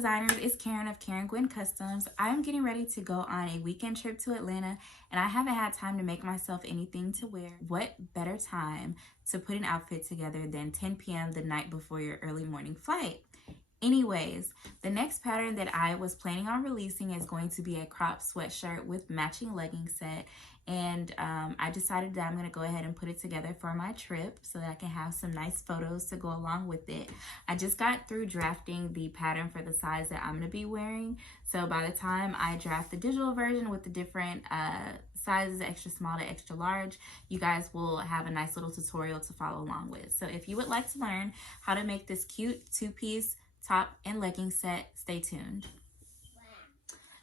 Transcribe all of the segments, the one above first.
designers, it's Karen of Karen Gwen Customs. I'm getting ready to go on a weekend trip to Atlanta and I haven't had time to make myself anything to wear. What better time to put an outfit together than 10 p.m. the night before your early morning flight? Anyways, the next pattern that I was planning on releasing is going to be a crop sweatshirt with matching leggings set. And I decided that I'm going to go ahead and put it together for my trip so that I can have some nice photos to go along with it. I just got through drafting the pattern for the size that I'm going to be wearing. So by the time I draft the digital version with the different sizes, extra small to extra large, you guys will have a nice little tutorial to follow along with. So if you would like to learn how to make this cute two-piece top and legging set, stay tuned.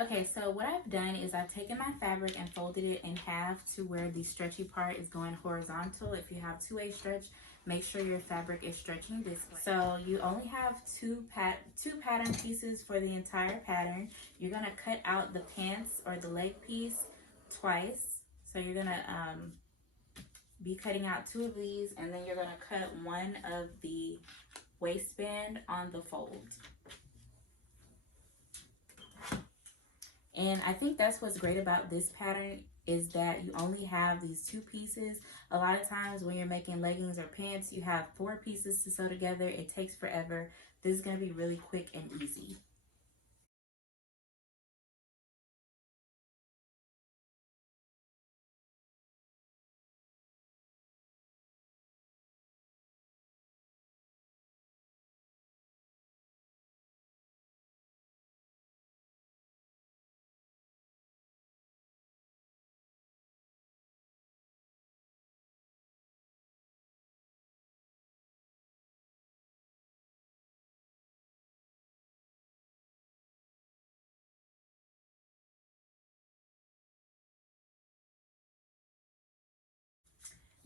Okay, so what I've done is I've taken my fabric and folded it in half to where the stretchy part is going horizontal. If you have two-way stretch, make sure your fabric is stretching this way. So you only have two pattern pieces for the entire pattern. You're gonna cut out the pants or the leg piece twice. So you're gonna be cutting out two of these, and then you're gonna cut one of the waistband on the fold. And I think that's what's great about this pattern is that you only have these two pieces. A lot of times when you're making leggings or pants, you have four pieces to sew together. It takes forever. This is going to be really quick and easy.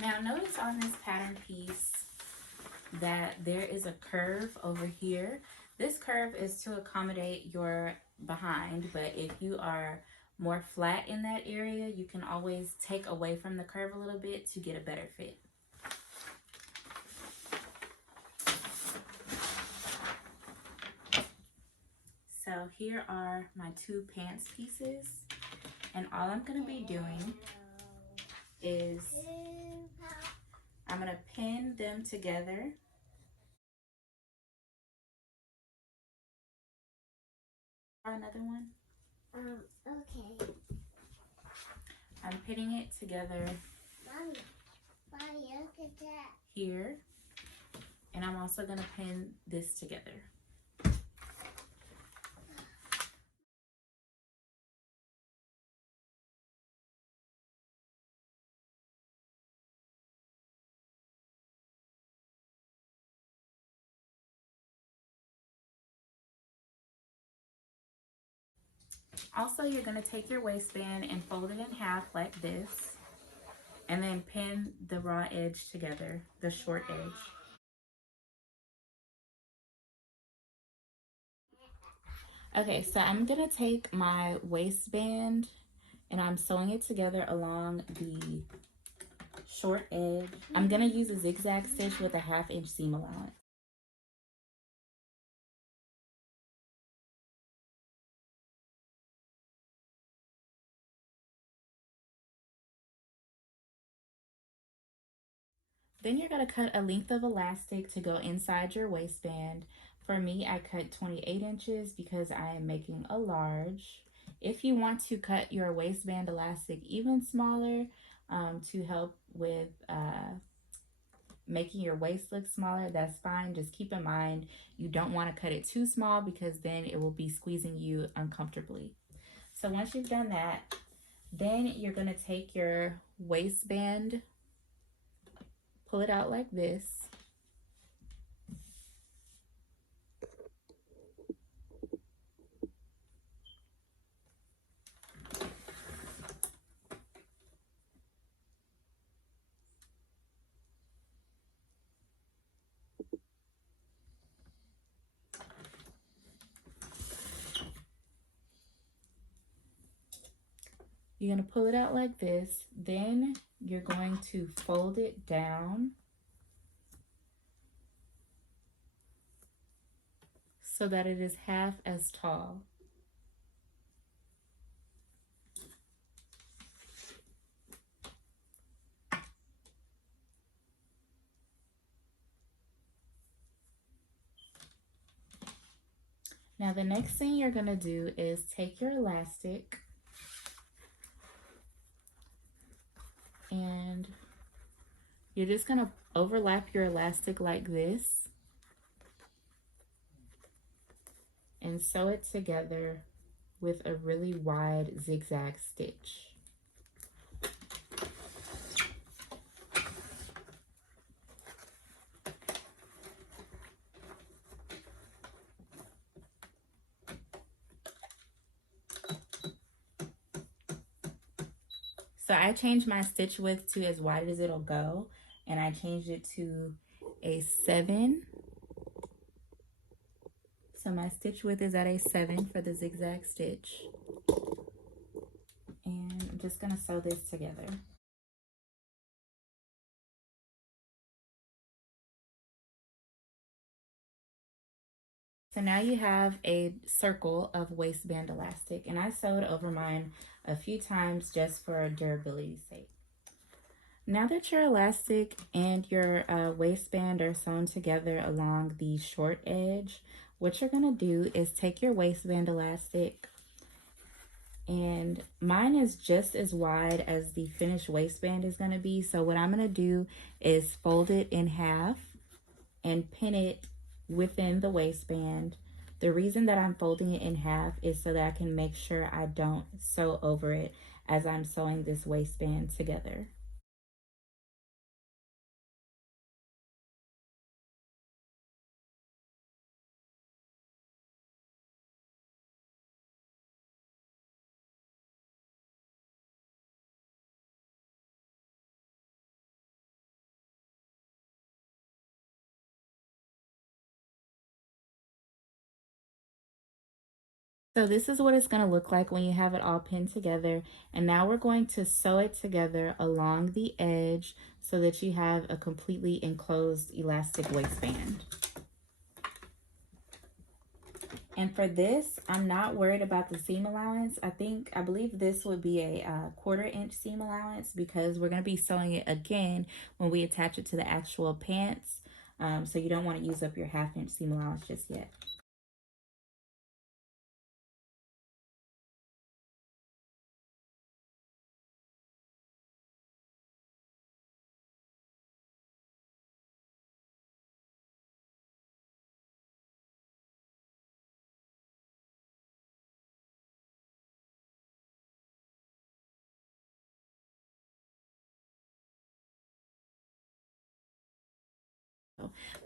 Now notice on this pattern piece that there is a curve over here. This curve is to accommodate your behind, but if you are more flat in that area, you can always take away from the curve a little bit to get a better fit. So here are my two pants pieces, and all I'm going to be doing is I'm going to pin them together. Another one? Okay. I'm pinning it together. Mommy, look at that. Here. And I'm also going to pin this together. Also, you're going to take your waistband and fold it in half like this, and then pin the raw edge together, the short edge. Okay, so I'm going to take my waistband and I'm sewing it together along the short edge. I'm going to use a zigzag stitch with a 1/2 inch seam allowance. Then you're going to cut a length of elastic to go inside your waistband. For me, I cut 28 inches because I am making a large. If you want to cut your waistband elastic even smaller to help with making your waist look smaller, that's fine. Just keep in mind you don't want to cut it too small because then it will be squeezing you uncomfortably. So once you've done that, then you're going to take your waistband, pull it out like this. You're going to pull it out like this. Then you're going to fold it down, so that it is half as tall. Now the next thing you're going to do is take your elastic and you're just going to overlap your elastic like this and sew it together with a really wide zigzag stitch. So I changed my stitch width to as wide as it'll go, and I changed it to a 7. So my stitch width is at a 7 for the zigzag stitch. And I'm just gonna sew this together. So now you have a circle of waistband elastic, and I sewed over mine a few times just for durability's sake. Now that your elastic and your waistband are sewn together along the short edge, what you're gonna do is take your waistband elastic, and mine is just as wide as the finished waistband is gonna be. So what I'm gonna do is fold it in half and pin it within the waistband. The reason that I'm folding it in half is so that I can make sure I don't sew over it as I'm sewing this waistband together. So this is what it's going to look like when you have it all pinned together. And now we're going to sew it together along the edge so that you have a completely enclosed elastic waistband. And for this, I'm not worried about the seam allowance. I believe this would be a 1/4 inch seam allowance because we're going to be sewing it again when we attach it to the actual pants. So you don't want to use up your 1/2 inch seam allowance just yet.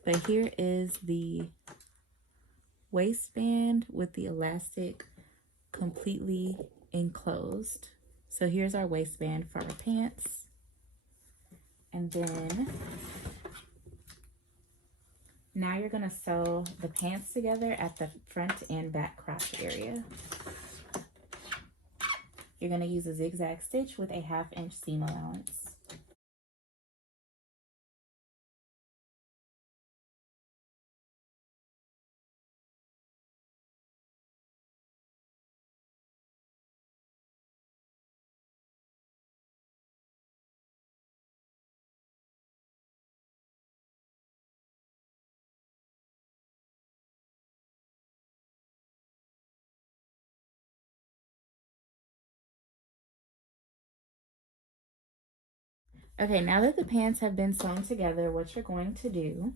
But here is the waistband with the elastic completely enclosed. So here's our waistband for our pants. And then now you're gonna sew the pants together at the front and back crotch area. You're gonna use a zigzag stitch with a 1/2 inch seam allowance. Okay, now that the pants have been sewn together, what you're going to do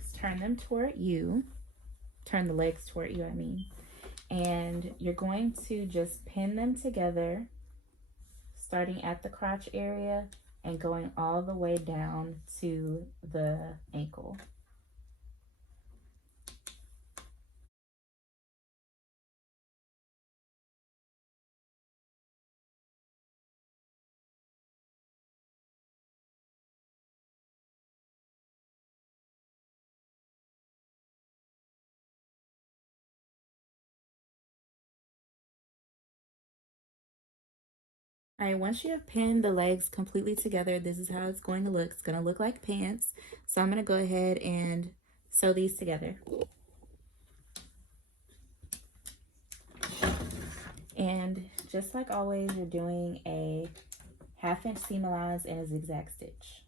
is turn them toward you, turn the legs toward you, I mean, and you're going to just pin them together, starting at the crotch area and going all the way down to the ankle. All right, once you have pinned the legs completely together, this is how it's going to look. It's going to look like pants. So I'm going to go ahead and sew these together. And just like always, you're doing a 1/2 inch seam allowance and a zigzag stitch.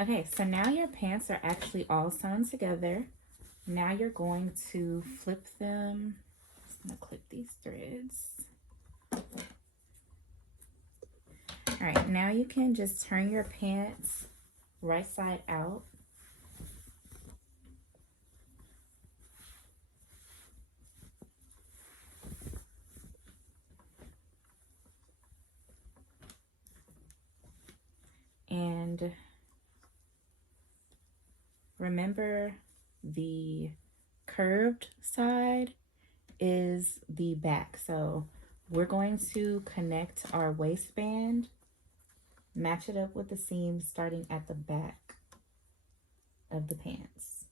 Okay, so now your pants are actually all sewn together. Now you're going to flip them. I'm gonna clip these threads. All right, now you can just turn your pants right side out. And remember, the curved side is the back. So we're going to connect our waistband, match it up with the seam starting at the back of the pants.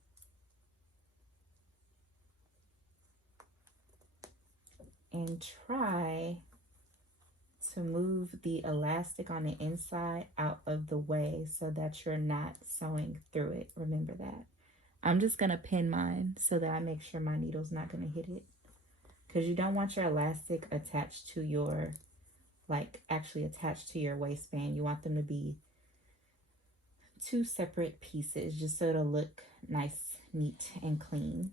And try to move the elastic on the inside out of the way so that you're not sewing through it. Remember that. I'm just going to pin mine so that I make sure my needle's not going to hit it. Because you don't want your elastic attached to your, like actually attached to your waistband. You want them to be two separate pieces just so it'll look nice, neat, and clean.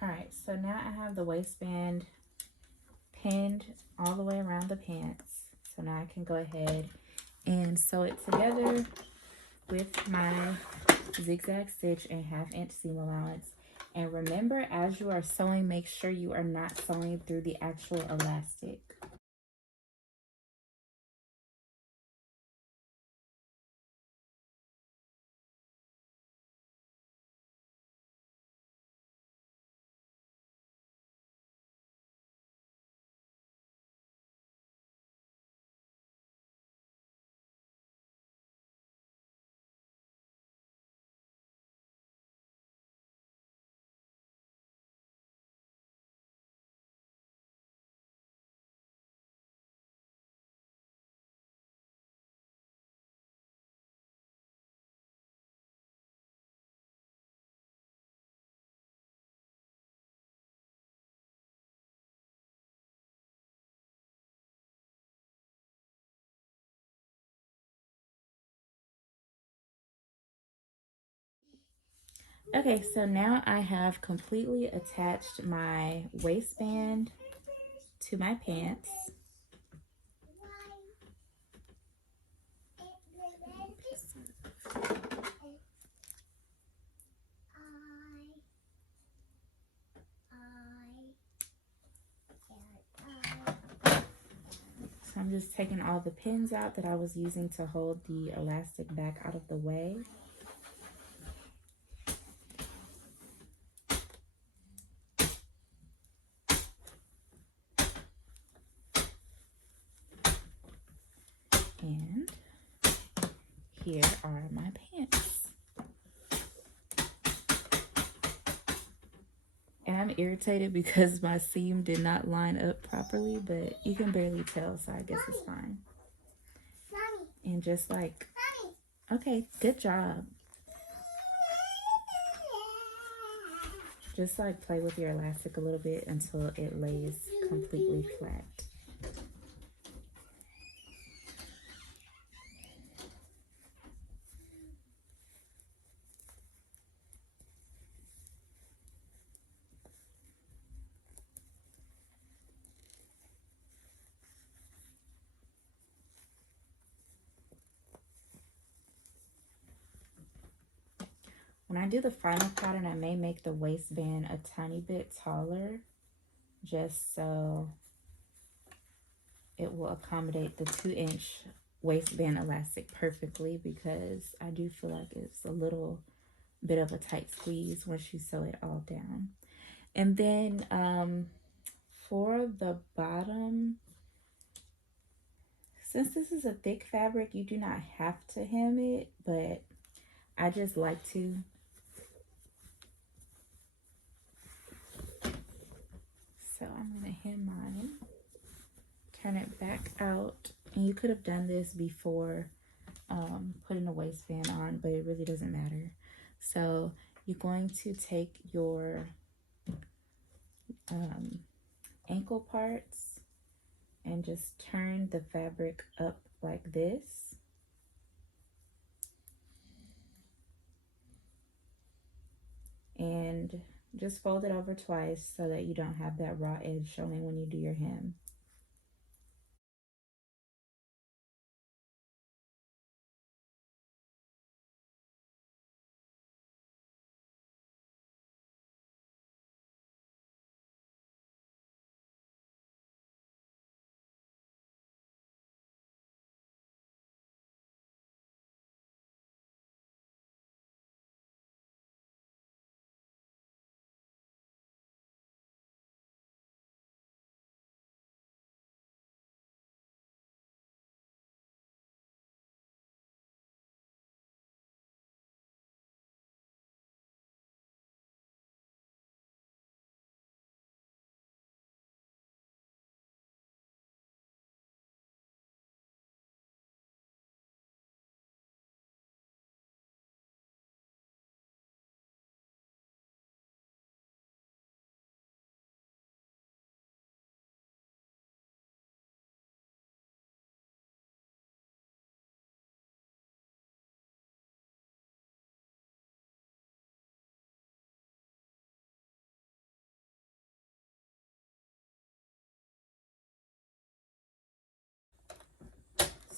All right, so now I have the waistband pinned all the way around the pants. So now I can go ahead and sew it together with my zigzag stitch and 1/2 inch seam allowance. And remember, as you are sewing, make sure you are not sewing through the actual elastic. Okay, so now I have completely attached my waistband to my pants. So I'm just taking all the pins out that I was using to hold the elastic back out of the way. And here are my pants. And I'm irritated because my seam did not line up properly, but you can barely tell, so I guess it's fine. And just like, okay, good job. Just like play with your elastic a little bit until it lays completely flat. When I do the final pattern, I may make the waistband a tiny bit taller just so it will accommodate the 2-inch waistband elastic perfectly, because I do feel like it's a little bit of a tight squeeze once you sew it all down. And then for the bottom, since this is a thick fabric, you do not have to hem it, but I just like to. So I'm gonna hem mine, turn it back out, and you could have done this before putting the waistband on, but it really doesn't matter. So you're going to take your ankle parts and just turn the fabric up like this. And just fold it over twice so that you don't have that raw edge showing when you do your hem.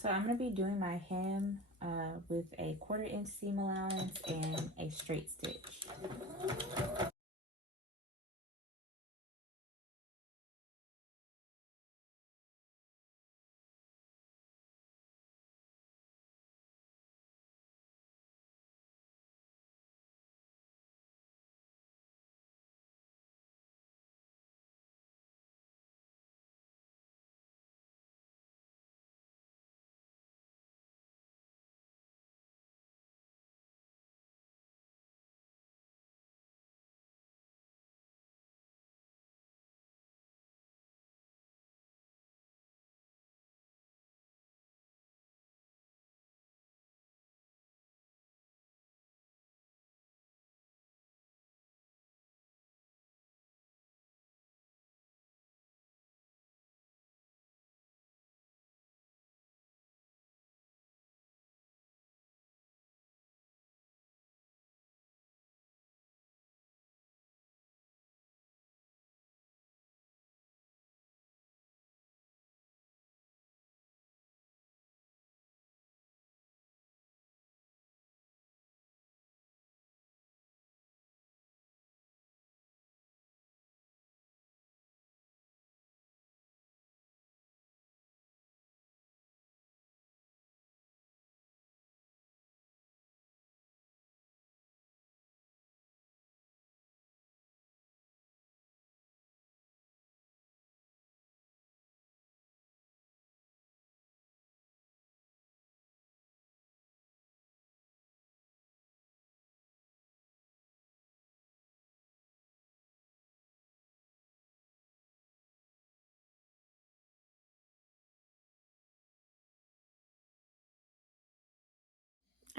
So I'm going to be doing my hem with a 1/4 inch seam allowance and a straight stitch.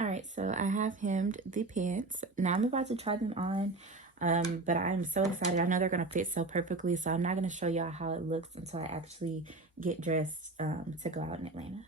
All right, so I have hemmed the pants. Now I'm about to try them on, but I'm so excited. I know they're going to fit so perfectly, so I'm not going to show y'all how it looks until I actually get dressed to go out in Atlanta.